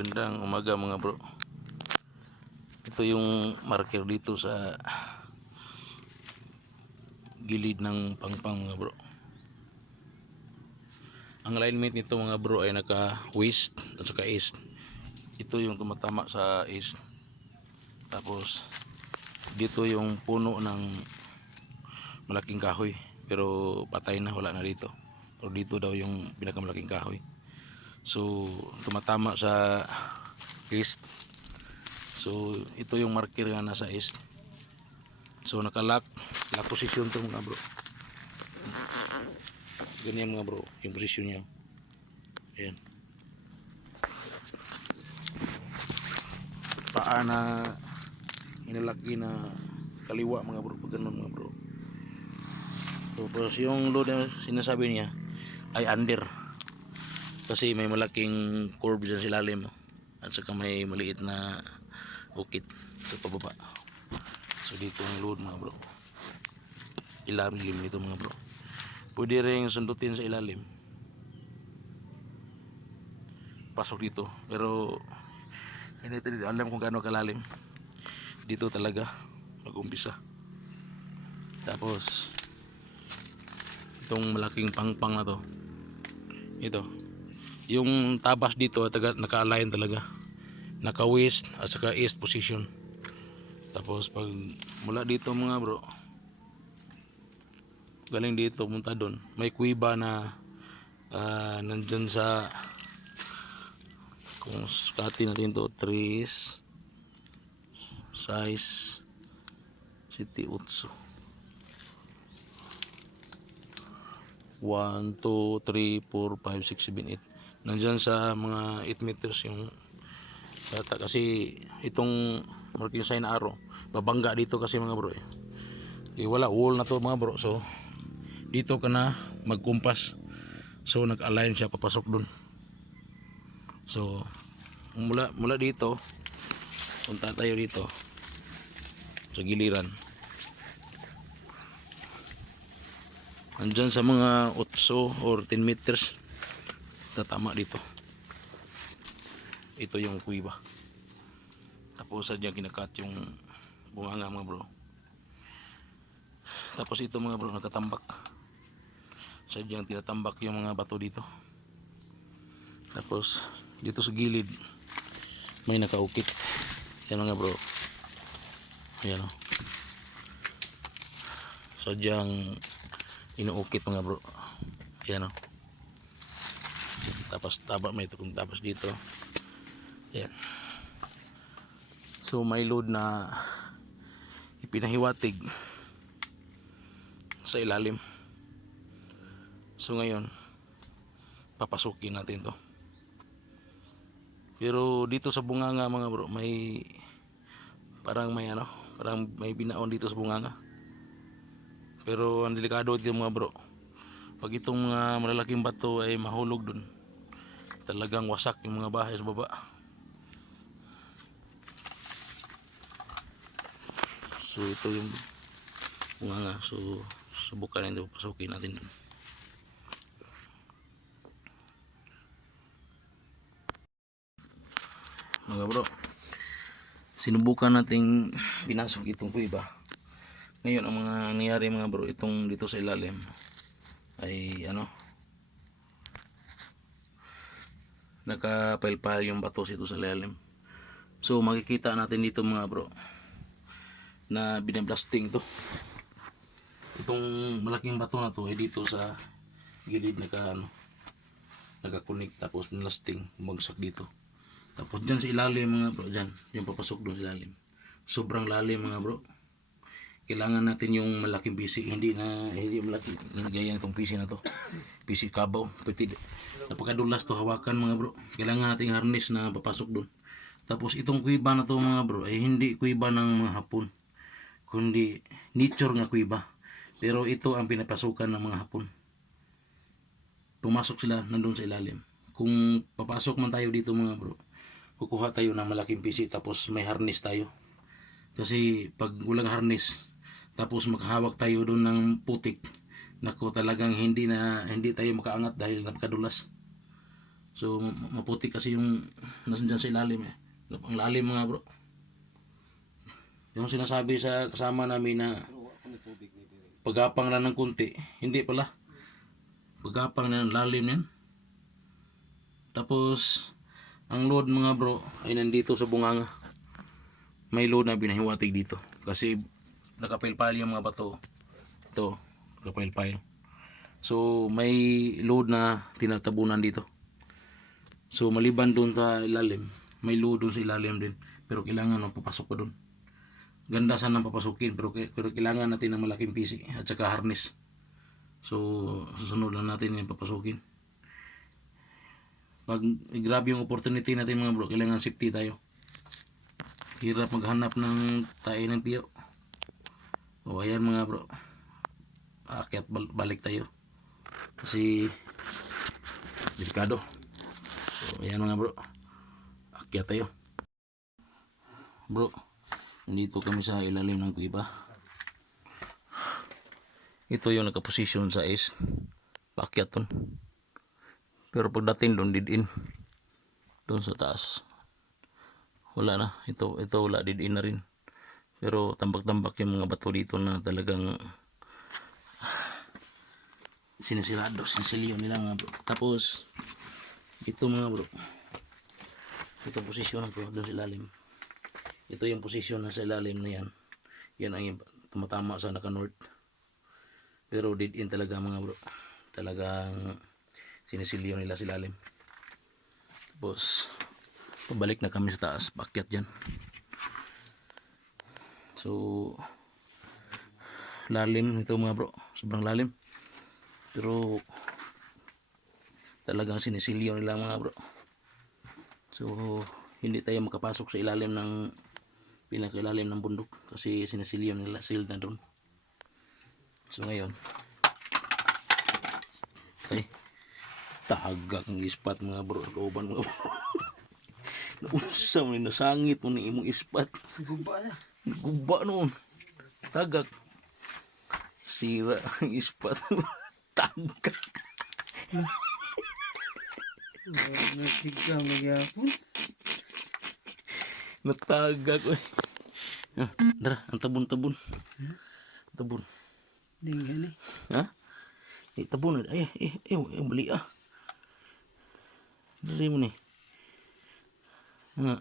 Magandang umaga mga bro. Ito yung marker dito sa gilid ng pangpang mga bro. Ang alignment nito mga bro ay naka west at saka east. Ito yung tumatama sa east. Tapos dito yung puno ng malaking kahoy pero patay na wala na dito. Pero dito daw yung pinakamalaking kahoy. So, tumatama sa east. So, ito yung marker nga nasa east. So, nakalock. Lock position to mga bro. Ganyan mga bro, yung position niya. Ayan. Paa na inalaki na kaliwa mga bro. Pag ganun mga bro. Tapos yung load na sinasabi niya ay under kasi may malaking curve dyan sa ilalim at saka may maliit na ukit sa pababa. So dito ang load mga bro. Ilalim nito mga bro. Pwede rin sundutin sa ilalim. Pasok dito. Pero hindi talaga alam kung gaano kalalim. Dito talaga mag-umpisa. Tapos itong malaking pangpang na to. Ito yung tabas dito taga, naka-align talaga. Naka west at saka east position. Tapos pag mula dito mga bro galing dito punta doon may kuiba na ah, nandyan sa kung skati natin to trees size city utso 1, 2, 3, 4, 5, 6, 7, 8 nandyan sa mga 8 meters yung data kasi itong marking sign arrow babangga dito kasi mga bro eh. eh wala wall na to mga bro. So dito ka na magkumpas. So nag-align siya papasok dun. So mula mula dito punta tayo dito sa giliran. Andyan sa mga 8 or 10 meters tatama dito. Ito yung kuiba. Tapos sadya kinakat yung bunganga mga bro. Tapos ito mga bro nakatambak. Sadyang tinatambak yung mga bato dito. Tapos dito sa gilid may nakaukit. Yan mga bro. Ayan o. Sadyang inuukit mga bro ayan o tapos taba may tukong tapos dito. Ayan so may load na ipinahiwatig sa ilalim. So ngayon papasukin natin to. Pero dito sa bunganga mga bro may parang may ano parang may binaon dito sa bunganga pero ang delikado dito mga bro. Pag itong mga malalaking bato ay mahulog dun. Talagang wasak yung mga bahay sa baba. So ito yung mga nga. So subukan natin pasukin natin dun. Mga bro. Sinubukan nating pinasok itong kuiba ngayon ang mga nangyari mga bro itong dito sa ilalim ay ano nakapalpal yung bato dito sa ilalim so makikita natin dito mga bro na binablasting to. Itong malaking bato na to ay dito sa gilid naka ano nakakunik tapos nilasting bumagsak dito. Tapos dyan sa ilalim mga bro dyan yung papasok doon sa ilalim. Sobrang lalim mga bro. Kailangan natin yung malaking PC hindi na hindi malaki gaya itong PC na to. PC kabaw pwede napakadulas to hawakan mga bro. Kailangan nating harness na papasok doon tapos itong kuiba na to mga bro ay hindi kuiba ng mga hapon kundi nature nga kuiba. Pero ito ang pinapasukan ng mga hapon. Pumasok sila nandun sa ilalim. Kung papasok man tayo dito mga bro kukuha tayo ng malaking PC tapos may harness tayo. Kasi pag walang harness tapos maghawak tayo doon ng putik nako talagang hindi na hindi tayo makaangat dahil napakadulas So ma- maputi kasi yung nasa dyan sa ilalim eh. Ang lalim mga bro. Yung sinasabi sa kasama namin na pagapang na ng kunti, hindi pala. Pagapang na ng lalim yan. Tapos, ang load mga bro ay nandito sa bunganga. May load na binahiwatig dito. Kasi nakapile-pile yung mga bato. Ito, nakapile-pile. So, may load na tinatabunan dito. So, maliban doon sa ilalim, may load doon sa ilalim din. Pero kailangan magpapasok pa doon. Ganda sana papasukin pero, pero kailangan natin ng malaking PC at saka harness. So, susunod lang natin yung papasukin. Pag grabe yung opportunity natin mga bro, kailangan safety tayo. Hirap maghanap ng tayo ng piyo. O ayan mga bro. Akyat bal- balik tayo. Kasi delikado. So ayan mga bro. Akyat tayo. Bro, nandito kami sa ilalim ng kuiba. Ito yung nakaposisyon sa is. Paakyat ton. Pero pagdating doon, did in. Doon sa taas. Wala na. Ito, ito wala, did in na rin. Pero tambak-tambak yung mga bato dito na talagang sinisirado, sinisilyo nila mga bro. Tapos, ito mga bro. Ito posisyon na to, doon sa ilalim. Ito yung posisyon na sa ilalim na yan. Yan ang tumatama sa naka-north. Pero dead in talaga mga bro. Talagang sinisilyo nila sa ilalim. Tapos, pabalik na kami sa taas. Bakyat dyan. So, lalim nito mga bro. Sobrang lalim. Pero, talagang sinisilyo nila mga bro. So, hindi tayo makapasok sa ilalim ng pinakailalim ng bundok kasi sinisilyo nila sealed na doon. So ngayon, ay tagak ng ispat mga bro, kauban mga bro. Nausa mo na sangit mo ni imong ispat. Guba na. Guba noon. Tagak. Sira ang ispat. Tagak. Nagsigang magyapon. Natagak. Uy. Ah, Dara, ang tabon-tabon. Tabon. Dinggan eh. Ha? Eh, tabon. Ay, eh, eh, eh, bali ah. Dali mo ni. Ha?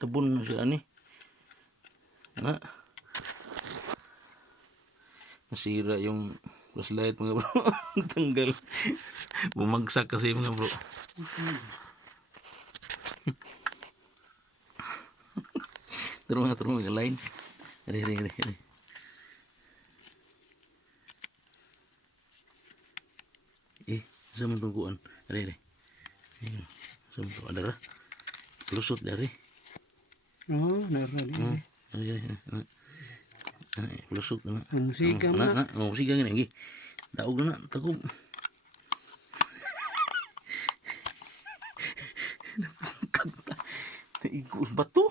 Tabon na siya ni. Ha? Nasira yung flashlight mga bro. Tanggal. Bumagsak kasi mga bro. Turun nga, turun nga, line. Ari, ari, ari, ari. Eh, sa man itong kuan? Ari, ari. Ayun, sa man itong adara. Lusot, dari. Oo, narali. Ah, Ari, ari, ah, Lusot na. Musika mo na. Oh, musika nga na. Daog na. Kanta. Naigo ba to?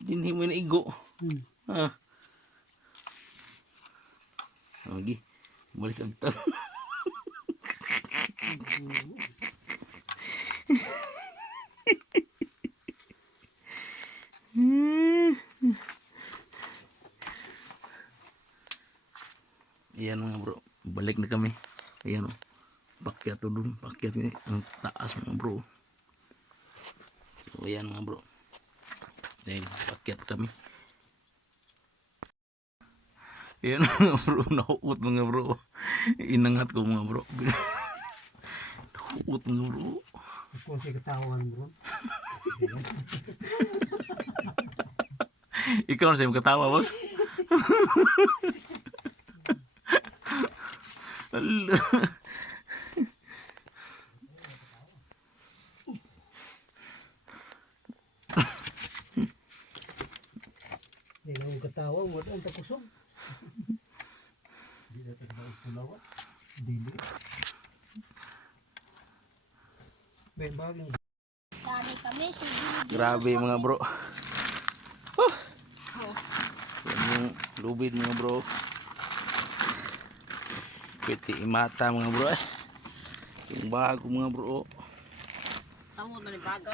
Hindi mo naigo. Hmm. Ah. Lagi. Balik ang tan. Ayan mga bro. Balik na kami. Ayan o. Pakyat to dun. Pakyat ni ang taas mga bro. So ayan mga bro. Ayan. Pakyat kami. Ayan mga bro. Nahuot mga bro. Inangat ko mga bro. Nahuot mga bro. Ako si katawan bro. Ikaw na sa'yo katawa, boss. Hindi na yung katawan mo. Ang takusog. Hindi na tayo pulawat. Dili. May bagong Dali kami. Grabe mga bro. Huh. Yan yung lubid mga bro. Pwede imata mga bro eh. Yung bago mga bro. Tamo na ni bago.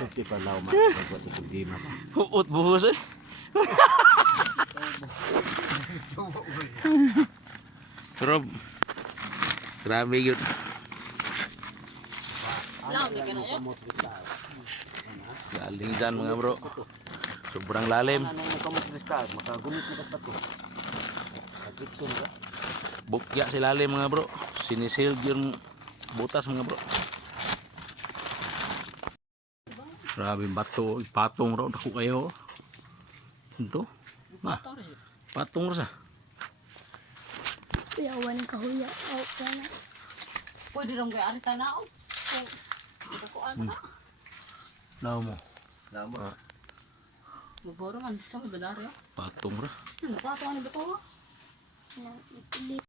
Pati pa lao man. Pagkat ito di mas. Huot buhos eh. Pero grabe yun. Yo. Galing dyan mga bro. Sobrang lalim. Ano mo kamot kristal? Makagunit mo ka to. Kagitsun ka. Bukya si lalim mga bro. Sinisil yung butas mga bro. Grabe bato. Patong raw. Naku kayo. Ito. Na. Patong raw sa. Yawan ka huya. Oh, yan. Pwede lang kay ari tanaw. Ito ko ano na. Naw mo. Maboro man sa may balaryo. Patong raw. Napato ni bato. Nang ipilit.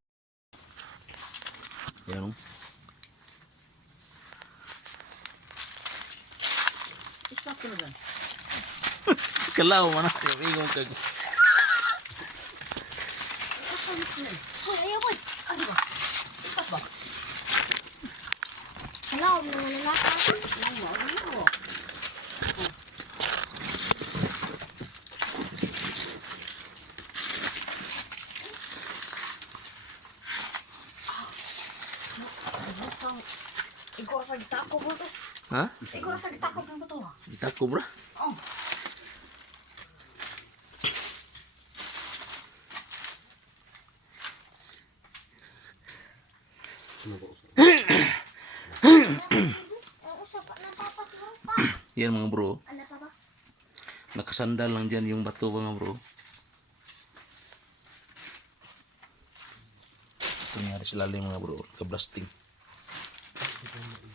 Yan o. Stop ko na dyan. Kalaw man na. Ingong kag. Hoy, ayaw boy. Ano ba? Stop ba? Mga lalaka. Ano ba? Ano ba? Igor Ha? Igor sa gitako mo to. Itako bro. Oh. Ang usap pa ng papa ko pa. Yan mga bro. Nakasandal lang dyan yung bato mga bro. Kunyari sila lalim mga bro. Kablasting. Ano to? Ano ba?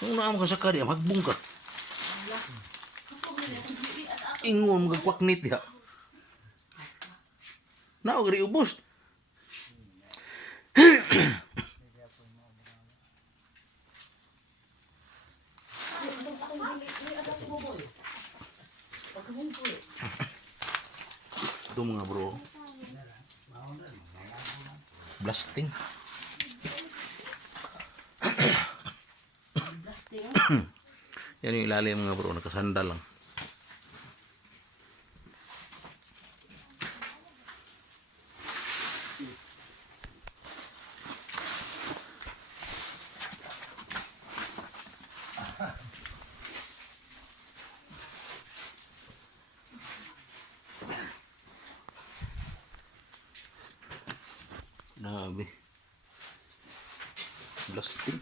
Kung naam ka sa kari, magbong ka. Ingon mga kwaknit ya. Nao gari ubos. Ito mga bro. Blasting. Yan yung ilalim mga bro, nakasandal lang. Grabe. Blasting.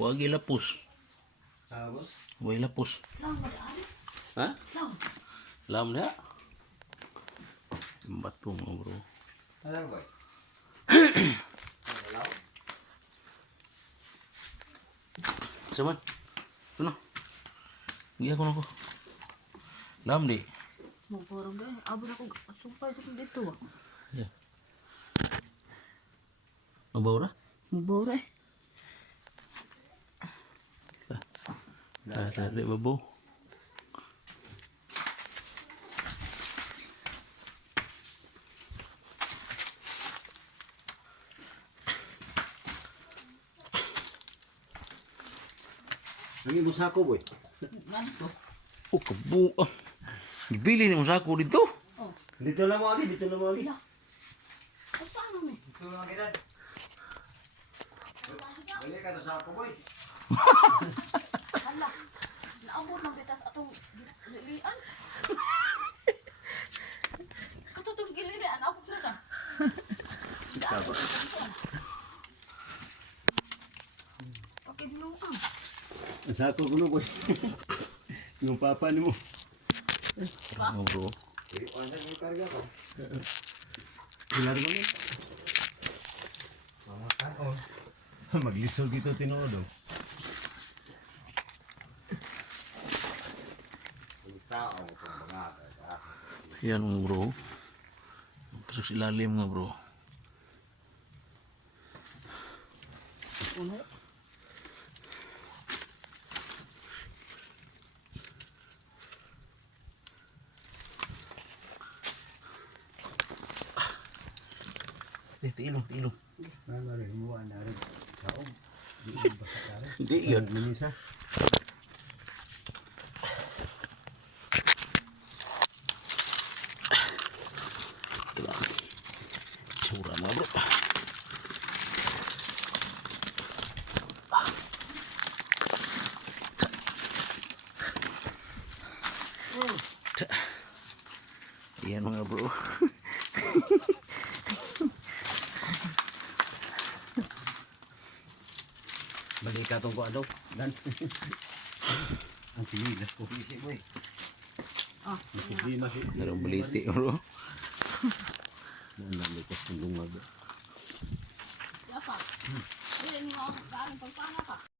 Wagi lapos. Sabos? Wagi lapos. Lang ba ari? Ha? Lam na. Bato mga bro. Alam boy. Saman. Tuno. Hindi ako nako. Lam di. Maboro ba? Abo na ko sumpay sa dito. ah. Mabaw na? Maboro eh. Ah, tari babaw. Ang mo sako boy. Ano to? Oh, kabu. Ah. Bili ni mo sa ako dito. Oh. Dito lang mo agi, dito lang mo agi. Ay, saan mo eh? Dito lang agi dad. Balik ka na sako boy. Hala. Naabot ng bitas atong lilian. Katutong gilian, abot na na. Pakinuang. Ang sako ko no boy. Yung papa ni mo. Mga bro. Pilar mo yun. Mga kaon. Maglisog ito tinuod oh. Yan mga bro. Pasok sa ilalim mga bro. Eh, ano? Tilo, tilo. Ano rin, buwan na rin. Hindi yun. Diba? Sura mga bro. Yan mga bro. Balik ka tong ko ano. Dan. Ang sinilas ko. Isi mo eh. Ah, Problema si. Narong baliti bro. Nandang ko sa lungag. Dapat. Ayun, yung mga pagpana ka.